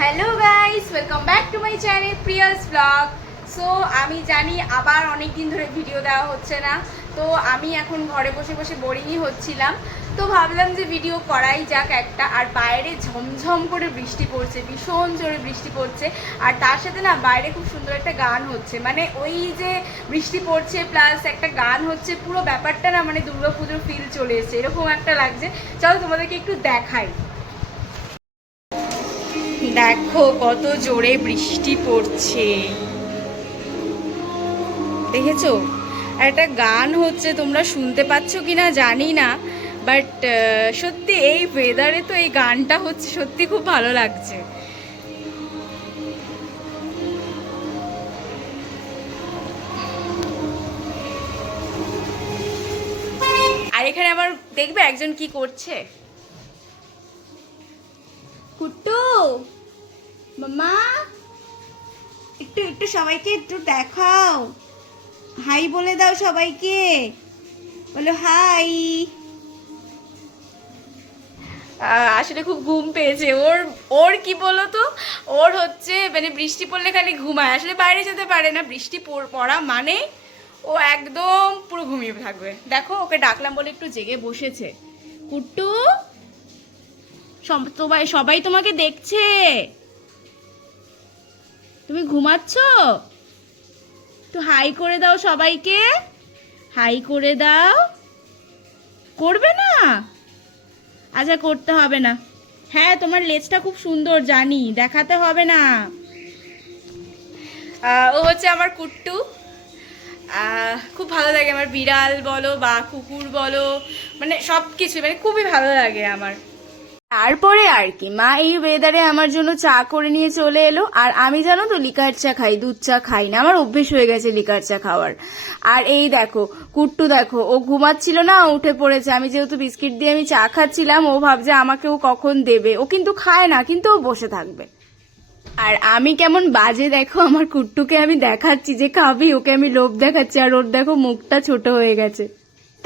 Hello guys welcome back to my channel Priya's vlog so আমি জানি আবার অনেক দিন ধরে ভিডিও দেওয়া হচ্ছে না। তো আমি এখন ঘরে বসে বসে বোরিংই হচ্ছিলাম। তো ভাবলাম যে ভিডিও করাই যাক একটা। আর বাইরে ঝমঝম করে বৃষ্টি পড়ছে, ভীষণ জোরে বৃষ্টি পড়ছে। আর তার সাথে না বাইরে খুব সুন্দর একটা গান হচ্ছে। মানে ওই যে বৃষ্টি পড়ছে প্লাস একটা গান হচ্ছে, পুরো ব্যাপারটা না মানে দুর্গাপুজোর ফিল চলে এসেছে। এরকম একটা লাগছে। চলো তোমাদেরকে একটু দেখাই। দেখো কত জোরে বৃষ্টি পড়ছে। দেখেছ? একটা গান হচ্ছে, তোমরা শুনতে পাচ্ছ কিনা জানি না বাট সত্যি এই ওয়েদারে তো এই গানটা হচ্ছে সত্যি খুব ভালো লাগছে। আর এখানে আবার দেখবে একজন কি করছে? কুট্টু? মামা, একটু একটু সবাইকে একটু দেখাও। হাই বলে দাও সবাইকে। বলো হাই। আসলে খুব ঘুম পেয়েছে। ওর ওর কি বলো তো? ওর হচ্ছে মানে বৃষ্টি পড়লে খালি ঘুমায়। আসলে বাইরে যেতে পারে না। বৃষ্টি পড়- মানে ও একদম পুরো ঘুমিয়ে থাকবে। দেখো, ওকে ডাকলাম বলে একটু জেগে বসেছে। কুট্টু, সব- সবাই সবাই তোমাকে দেখছে। তুমি ঘুমাচ্ছ? তো হাই করে দাও সবাইকে। হাই করে দাও। করবে না? আচ্ছা করতে হবে না। হ্যাঁ তোমার লেজটা খুব সুন্দর, জানি। দেখাতে হবে না। ও হচ্ছে আমার কুট্টু। খুব ভালো লাগে আমার বিড়াল বলো বা কুকুর বলো। মানে সব কিছু মানে খুবই ভালো লাগে আমার। তারপরে আর কি, মা এই ওয়েদারে আমার জন্য চা করে নিয়ে চলে এলো। আর আমি জানো তো লিকার চা খাই, দুধ চা খাই না, আমার অভ্যেস হয়ে গেছে লিকার চা খাওয়ার। আর এই দেখো, কুট্টু দেখো, ও ঘুমাচ্ছিল না উঠে পড়েছে। আমি যেহেতু বিস্কিট দিয়ে আমি চা খাচ্ছিলাম, ও ভাবছে আমাকে ও কখন দেবে। ও কিন্তু খায় না, কিন্তু ও বসে থাকবে। আর আমি কেমন বাজে দেখো, আমার কুট্টুকে আমি দেখাচ্ছি যে খাবি, ওকে আমি লোভ দেখাচ্ছি। আর ওর দেখো মুখটা ছোট হয়ে গেছে।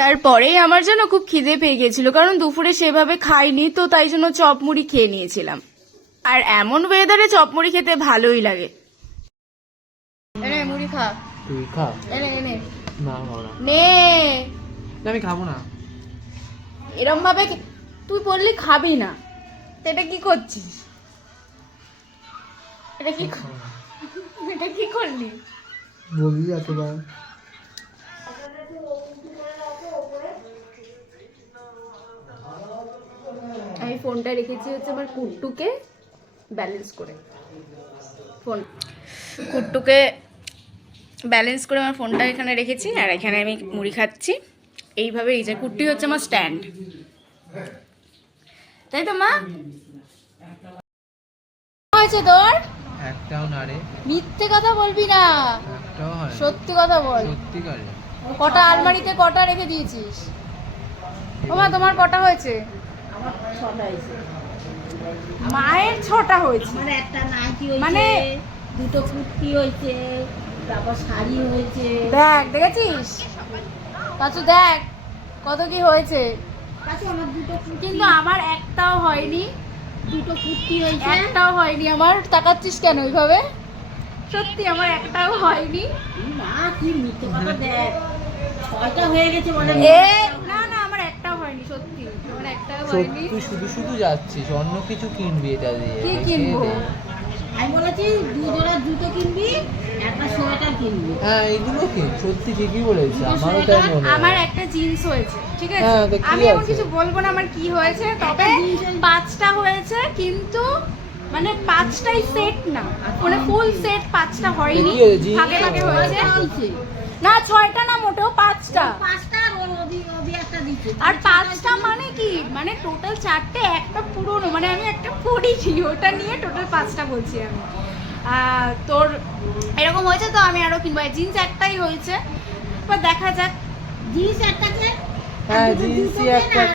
তারপরেই আমার জন্য খুব খিদে পেয়ে গেছিল কারণ দুপুরে সেভাবে খাইনি তো তাই জন্য চপ মুড়ি খেয়ে নিয়েছিলাম। আর এমন ওয়েদারে চপ মুড়ি খেতে ভালোই লাগে। এনে মুড়ি খা। তুই খা। এনে এনে। না খাব না। নে। আমি খাব না। এরম ভাবে তুই বললি খাবি না এটা কি করছিস? এটা কি এটা কি করলি? বলবি এতবার। আমি ফোনটা রেখেছি হচ্ছে আমার কুট্টুকে ব্যালেন্স করে। ফোন কুট্টুকে ব্যালেন্স করে আমার ফোনটা এখানে রেখেছি আর এখানে আমি মুড়ি খাচ্ছি। এইভাবে এই যে কুট্টি হচ্ছে আমার স্ট্যান্ড তাই তো মা? হয়েছে তোর? একটাও না রে। মিথ্যে কথা বলবি না। একটাও হয় সত্যি কথা বল। কটা আলমারিতে কটা রেখে দিয়েছিস? ওমা তোমার কটা হয়েছে? মায়ের ছটা হয়েছে। আমার একটা নাইটি হয়েছে মানে দুটো কুর্তি হয়েছে তারপর শাড়ি হয়েছে। দেখ দেখেছিস? পাঁচু দেখ কত কি হয়েছে? কাছে আমার দুটো কিন্তু আমার একটাও হয়নি। দুটো কুর্তি হয়েছে। একটাও হয়নি। আমার তাকাচ্ছিস কেন ওইভাবে? সত্যি আমার একটাও হয়নি। না কি মিথ্যে কথা দেখ। ছয়টা হয়ে গেছে বলে না না আমার একটাও হয়নি সত্যি। সত্যি শুধু শুধু যাচ্ছিস অন্য কিছু কিনবি এটা দিয়ে। কি কিনবো? আমি বলেছি দু জোড়া জুতো কিনবি একটা সোয়েটার কিনবি। হ্যাঁ এইগুলো কি সত্যি ঠিকই বলেছে আমারও তাই মনে হয়। আমার একটা জিন্স হয়েছে ঠিক আছে? তো কি আমি এখন কিছু বলব না আমার কি হয়েছে তবে পাঁচটা হয়েছে কিন্তু মানে পাঁচটাই সেট না। মানে ফুল সেট পাঁচটা হয়নি হয়েছে? ভাগে ভাগে ছয়টা হয়েছে। না ছয়টা না মোটেও পাঁচটা। পাঁচটা আর একটা পাঁচটা মানে কি? মানে টোটাল চারটে একটা পুরনো মানে আমি একটা পড়িনি ওটা নিয়ে টোটাল পাঁচটা বলছি আমি। তোর এরকম হয়েছে তো আমি আরও কিনবো। জিন্স একটাই হয়েছে। এবার দেখা যাক। জিন্স একটাকে হ্যাঁ জিন্স জিন্সই একটা